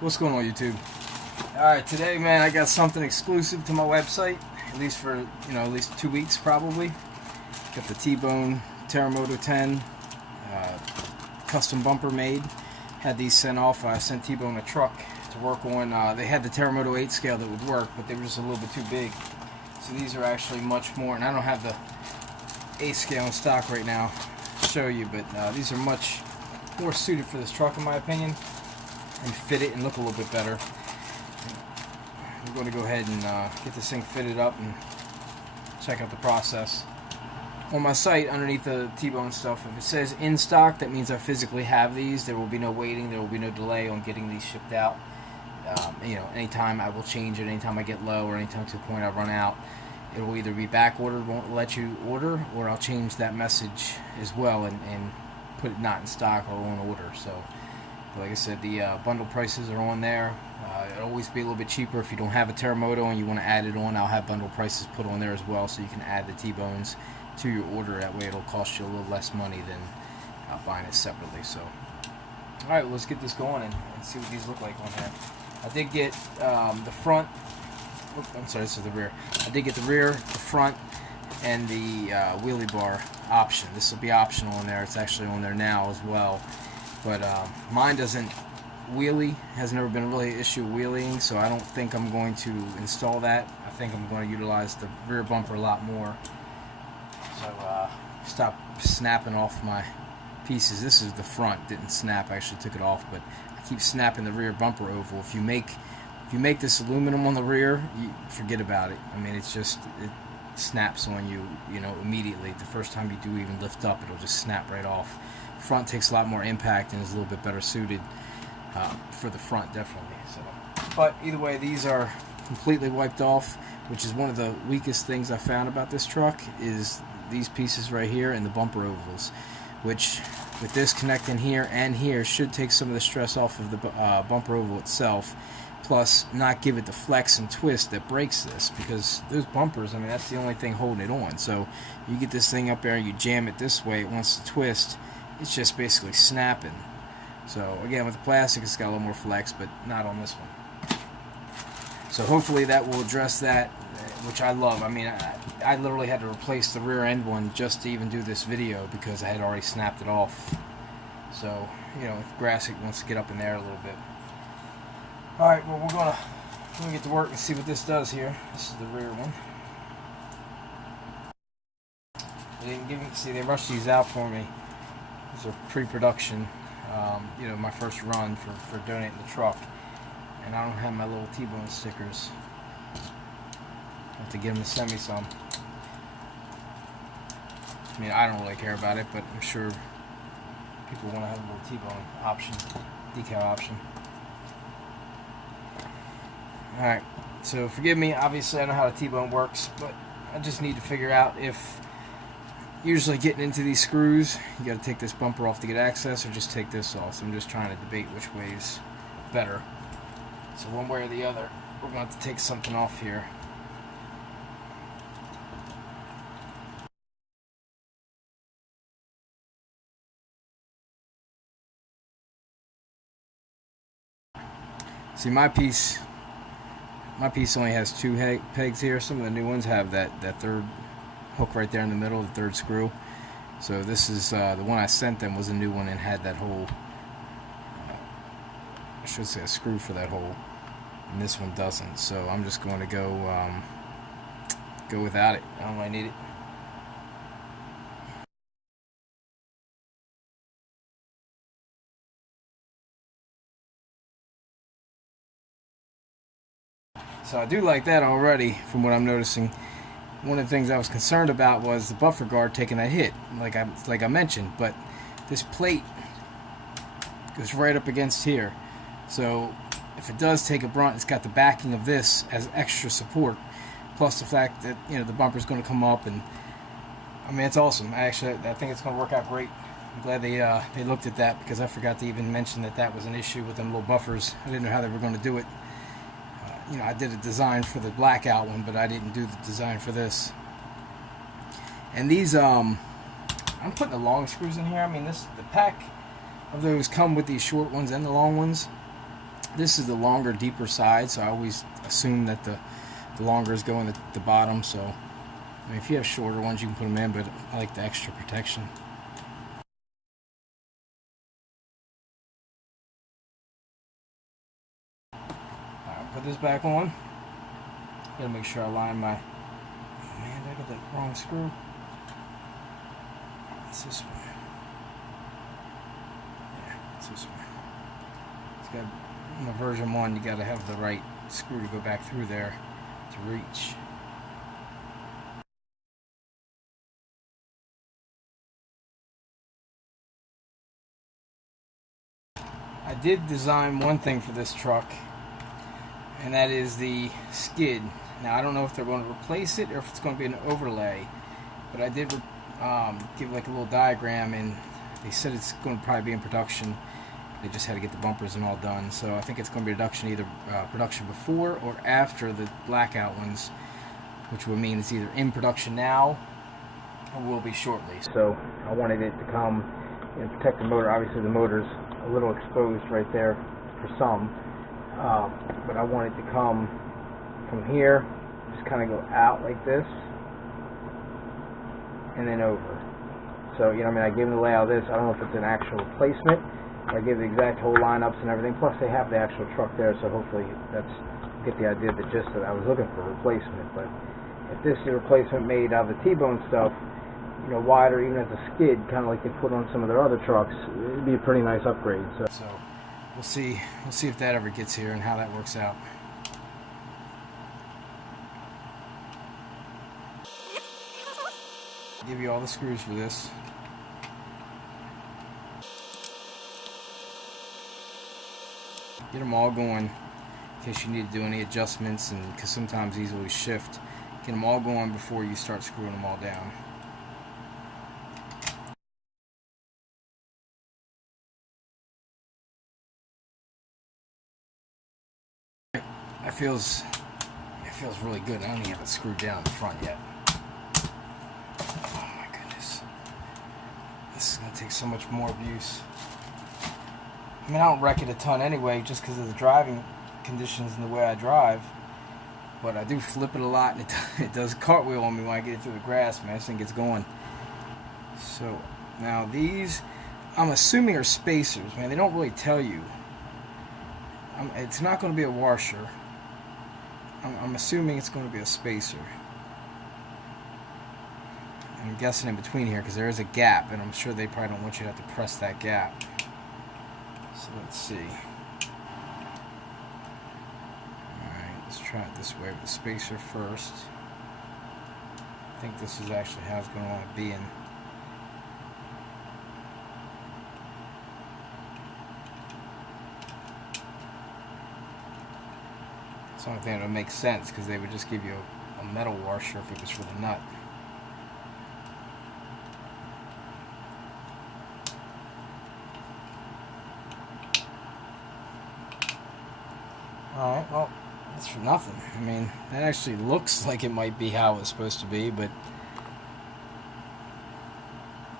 What's going on, YouTube? Alright, today, man, I got something exclusive to my website, at least for, at least 2 weeks probably. Got the T-Bone Terremoto 10 custom bumper made. Had these sent off. I sent T-Bone a truck to work on. They had the Terremoto 8 scale that would work, but they were just a little bit too big. So these are actually much more, and I don't have the 8 scale in stock right now to show you, but these are much more suited for this truck in my opinion, and fit it and look a little bit better. We're going to go ahead and get this thing fitted up and check out the process. On my site, underneath the T-Bone stuff, if it says in stock, that means I physically have these. There will be no waiting, there will be no delay on getting these shipped out. Anytime I will change it, anytime I get low, or anytime to the point I run out, it will either be back ordered, won't let you order, or I'll change that message as well and put it not in stock or on order. So like I said, the bundle prices are on there. It'll always be a little bit cheaper if you don't have a Terremoto and you want to add it on. I'll have bundle prices put on there as well, so you can add the T-Bones to your order. That way it'll cost you a little less money than buying it separately. So alright, well, let's get this going and see what these look like on here. I did get the front, I'm sorry, this is the rear. I did get the rear, the front, and the wheelie bar option. This will be optional in there. It's actually on there now as well. But mine doesn't wheelie, has never been really an issue wheeling, so I don't think I'm going to install that. I think I'm going to utilize the rear bumper a lot more. So stop snapping off my pieces. This is the front, didn't snap, I actually took it off, but I keep snapping the rear bumper oval. If you make this aluminum on the rear, you forget about it. I mean, it's just, it snaps on you, immediately. The first time you do even lift up, it'll just snap right off. Front takes a lot more impact and is a little bit better suited for the front, definitely. So, but either way, these are completely wiped off, which is one of the weakest things I found about this truck, is these pieces right here and the bumper ovals, which with this connecting here and here should take some of the stress off of the bumper oval itself, plus not give it the flex and twist that breaks this, because those bumpers, I mean, that's the only thing holding it on. So you get this thing up there and you jam it this way, it wants to twist, it's just basically snapping. So again, with the plastic, it's got a little more flex, but not on this one. So hopefully that will address that, which I love. I mean, I literally had to replace the rear end one just to even do this video, because I had already snapped it off. So, if Grassic wants to get up in there a little bit. Alright, well, we're gonna get to work and see what this does here. This is the rear one. They didn't give me, see, they rushed these out for me. These are pre-production, my first run for donating the truck. And I don't have my little T-Bone stickers. I have to give them to send me some. I mean, I don't really care about it, but I'm sure people want to have a little T-Bone option, decal option. Alright, so forgive me, obviously I know how the T-Bone works, but I just need to figure out if, usually getting into these screws, you got to take this bumper off to get access, or just take this off. So I'm just trying to debate which way is better. So one way or the other, we're going to have to take something off here. See, my piece only has 2 pegs here. Some of the new ones have that third hook right there in the middle, the third screw. So this is the one I sent them was a new one and had that hole. I should say a screw for that hole, and this one doesn't. So I'm just going to go without it. I don't really need it. So I do like that already, from what I'm noticing. One of the things I was concerned about was the buffer guard taking that hit, like I mentioned, but this plate goes right up against here. So if it does take a brunt, it's got the backing of this as extra support, plus the fact that the bumper's going to come up, and I mean, it's awesome. I think it's going to work out great. I'm glad they looked at that, because I forgot to even mention that was an issue with them little buffers. I didn't know how they were going to do it. I did a design for the blackout one, but I didn't do the design for this. And these, I'm putting the long screws in here. I mean, the pack of those come with these short ones and the long ones. This is the longer, deeper side, so I always assume that the longers go in the bottom. So I mean, if you have shorter ones, you can put them in, but I like the extra protection. Alright, put this back on. Gotta make sure I line my... Oh man, did I get the wrong screw? It's this one. Yeah, it's this one. It's got, in the version 1, you gotta have the right screw to go back through there to reach. I did design one thing for this truck, and that is the skid. Now I don't know if they're going to replace it or if it's going to be an overlay, but I did give like a little diagram, and they said it's going to probably be in production. They just had to get the bumpers and all done, so I think it's going to be either production before or after the blackout ones, which would mean it's either in production now or will be shortly. So I wanted it to come and protect the motor. Obviously the motor's a little exposed right there for some, but I want it to come from here, just kind of go out like this, and then over. So, you know, I mean, I gave them the layout of this. I don't know if it's an actual replacement. I gave the exact hole lineups and everything. Plus, they have the actual truck there, so hopefully that's get the idea, the gist that I was looking for a replacement. But if this is a replacement made out of the T-bone stuff, you know, wider, even as a skid, kind of like they put on some of their other trucks, it'd be a pretty nice upgrade. So we'll see if that ever gets here and how that works out. I'll give you all the screws for this. Get them all going in case you need to do any adjustments, and because sometimes these always shift. Get them all going before you start screwing them all down. It feels really good. I don't even have it screwed down in the front yet. Oh my goodness. This is going to take so much more abuse. I mean, I don't wreck it a ton anyway, just because of the driving conditions and the way I drive. But I do flip it a lot, and it does cartwheel on me when I get it through the grass, man. This thing gets going. So, now these, I'm assuming are spacers, man. They don't really tell you. It's not going to be a washer. I'm assuming it's going to be a spacer. I'm guessing in between here, because there is a gap, and I'm sure they probably don't want you to have to press that gap. So let's see. Alright, let's try it this way with the spacer first. I think this is actually how it's going to want to be in. It's the only thing that would make sense, because they would just give you a metal washer if it was for the nut. Alright, well, that's for nothing. I mean, that actually looks like it might be how it's supposed to be, but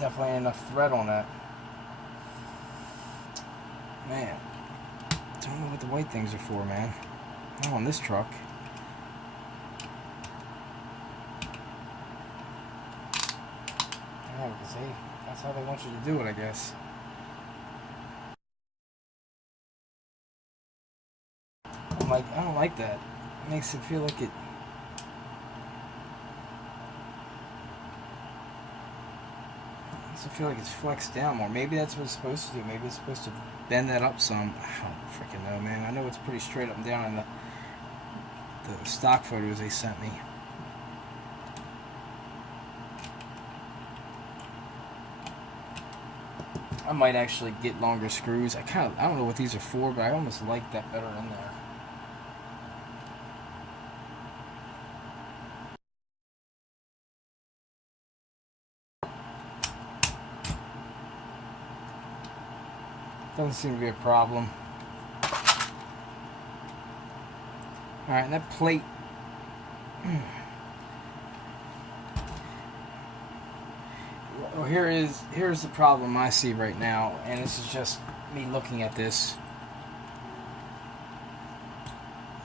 definitely ain't enough thread on that. Man, I don't know what the white things are for, man. Not on this truck. Yeah, because that's how they want you to do it, I guess. I don't like that. It makes it feel like it. Makes it feel like it's flexed down more. Maybe that's what it's supposed to do. Maybe it's supposed to bend that up some. I don't freaking know, man. I know it's pretty straight up and down in the stock photos they sent me. I might actually get longer screws. I don't know what these are for, but I almost like that better in there. Doesn't seem to be a problem. Alright, and that plate. Well, here's the problem I see right now, and this is just me looking at this.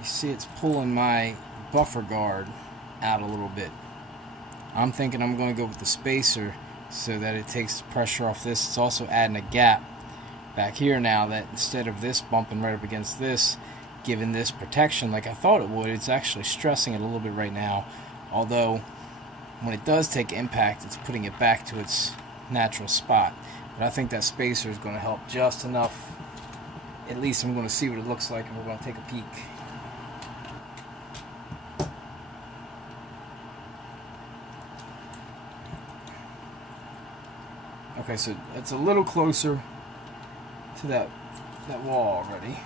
see it's pulling my buffer guard out a little bit. I'm thinking I'm going to go with the spacer so that it takes the pressure off this. It's also adding a gap back here now, that instead of this bumping right up against this, giving this protection like I thought it would, it's actually stressing it a little bit right now. Although when it does take impact, it's putting it back to its natural spot. But I think that spacer is going to help just enough. At least I'm going to see what it looks like, and we're going to take a peek. Okay, so it's a little closer to that wall already.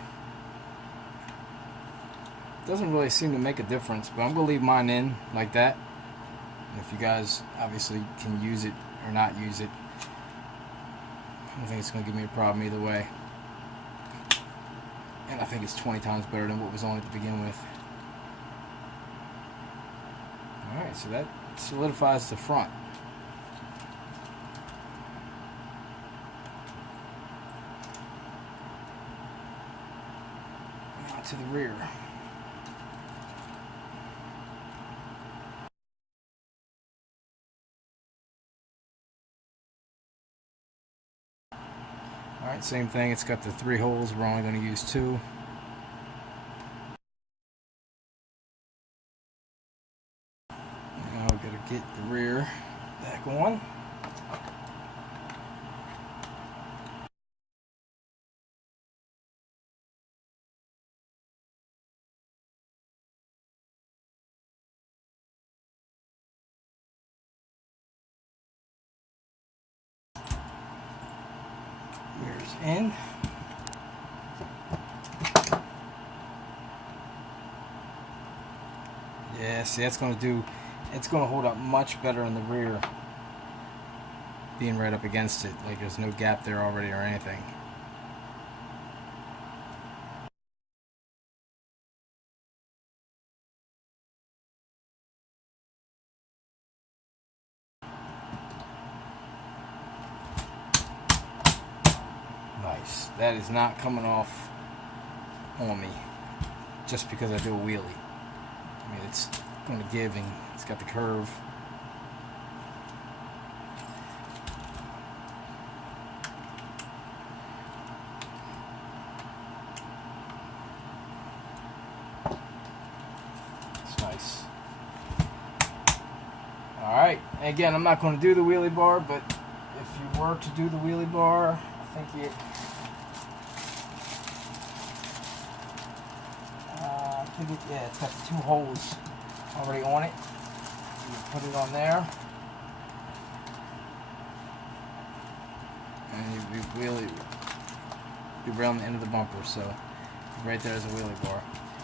Doesn't really seem to make a difference, but I'm going to leave mine in like that. And if you guys obviously can use it or not use it, I don't think it's going to give me a problem either way. And I think it's 20 times better than what was on it to begin with. Alright, so that solidifies the front. Now to the rear. Alright, same thing. It's got the 3 holes. We're only going to use 2. Now we're going to get the rear back on. Rear's in. Yeah, see, that's going to do, it's going to hold up much better in the rear, being right up against it, like there's no gap there already or anything. Nice. That is not coming off on me just because I do a wheelie. I mean, it's going to give, and it's got the curve. It's nice. Alright, again, I'm not going to do the wheelie bar, but if you were to do the wheelie bar, I think yeah, it's got the 2 holes already on it. You put it on there, and you around the end of the bumper. So right there is a wheelie bar.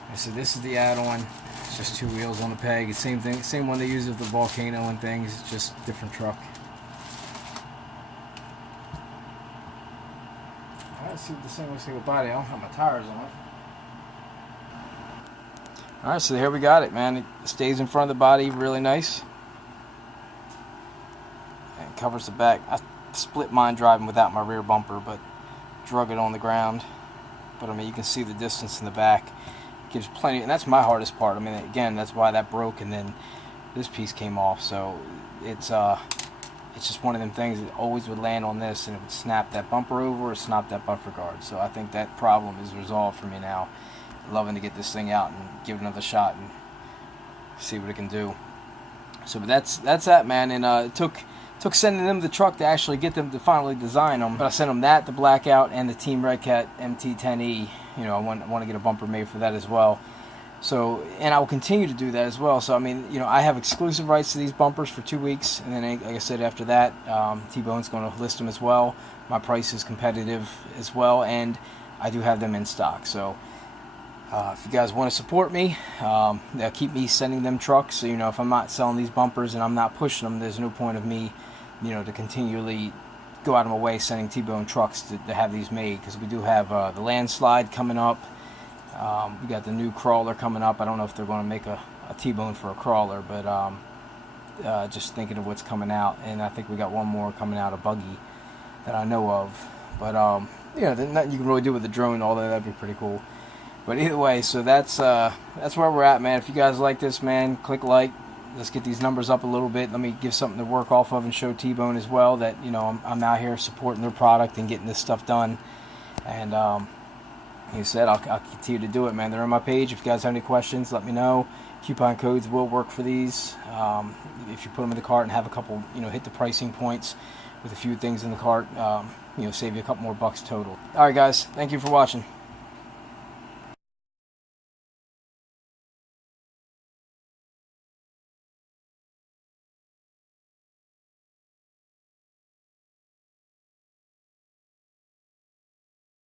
And so this is the add-on. It's just 2 wheels on a peg. It's same thing, same one they use with the Volcano and things. It's just different truck. Alright, see what this thing looks like with body. I don't have my tires on it. Alright, so here we got it, man. It stays in front of the body really nice. And covers the back. I split mine driving without my rear bumper, but drug it on the ground. But I mean, you can see the distance in the back. It gives plenty, and that's my hardest part. I mean, again, that's why that broke, and then this piece came off. So it's just one of them things that always would land on this, and it would snap that bumper over or snap that buffer guard. So I think that problem is resolved for me now. Loving to get this thing out and give it another shot and see what it can do. So, but that's that, man. And it took sending them the truck to actually get them to finally design them. But I sent them that, the Blackout, and the Team Redcat MT10E. You know, I want to get a bumper made for that as well. So, and I will continue to do that as well. So, I mean, you know, I have exclusive rights to these bumpers for 2 weeks, and then, like I said, after that, T-Bone's going to list them as well. My price is competitive as well, and I do have them in stock. So. If you guys want to support me, they'll keep me sending them trucks. So, you know, if I'm not selling these bumpers and I'm not pushing them, there's no point of me, you know, to continually go out of my way sending T-Bone trucks to have these made. Because we do have the landslide coming up. We got the new crawler coming up. I don't know if they're going to make a T-Bone for a crawler, but just thinking of what's coming out. And I think we got one more coming out, a buggy, that I know of. But, you know, there's nothing you can really do with the drone, although that'd be pretty cool. But either way, so that's where we're at, man. If you guys like this, man, click like. Let's get these numbers up a little bit. Let me give something to work off of and show T-Bone as well that, you know, I'm out here supporting their product and getting this stuff done. And like I said, I'll continue to do it, man. They're on my page. If you guys have any questions, let me know. Coupon codes will work for these. If you put them in the cart and have a couple, you know, hit the pricing points with a few things in the cart, you know, save you a couple more bucks total. All right, guys. Thank you for watching.